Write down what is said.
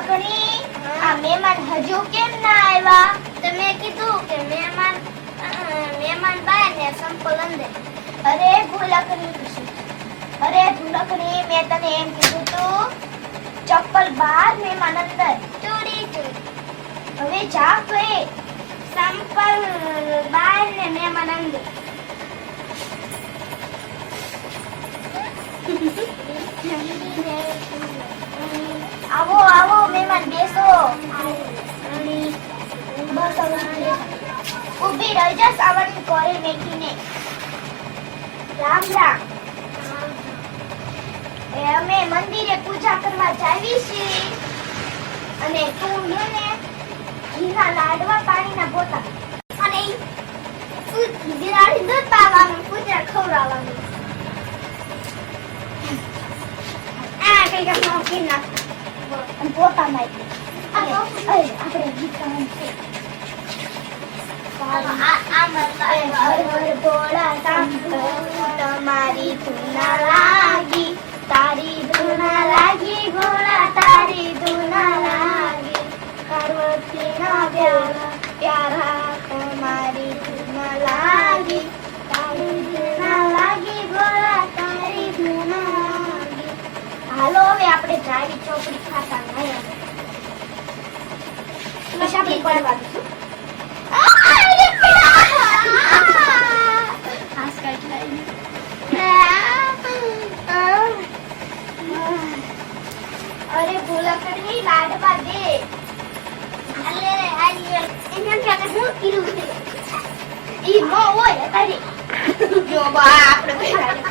ફૂલકણી આ મહેમાન હજુ કેમ ના આવ્યા તમે કીધું કે મહેમાન અ, મહેમાન બહાર ને ચંપલ અંદર અરે ફૂલકણી અરે ફૂલકણી મેં તને એમ કીધું તું ચપ્પલ બહાર મહેમાન અંદર ચોરી ચોરી હવે જા કહે ચંપલ બહાર ને મહેમાન અંદર આવો મહેમાન બેસો બસ હવે ઊભી રહી જા સાવરની કોરે મેકીને રામ રામ એ અમે મંદિરે પૂજા કરવા જાવી છીએ અને તું મને ઘીના લાડવા પાણીના ગોતા અને બિરાડી દૂધ પાવાનું પૂજા ખવડાવવાનું આ કઈ કામ નાખી નાખ અને પોતા મારી આપણે ગીત ગાવાનું છે તમારી ધૂના લાગી તારી ધૂના લાગી ઘોડા તારી ધૂના લાગી પાર્વતીના પ્યારા પ્યારા যায়নি তো পরীক্ষা তার নাই তুমি সাপে করে ভাবছ अरे बोला कर नहीं लाड पा दे अरे अरे इनका क्या कर हूं किलो ई मो ओए तारी जो बा आपने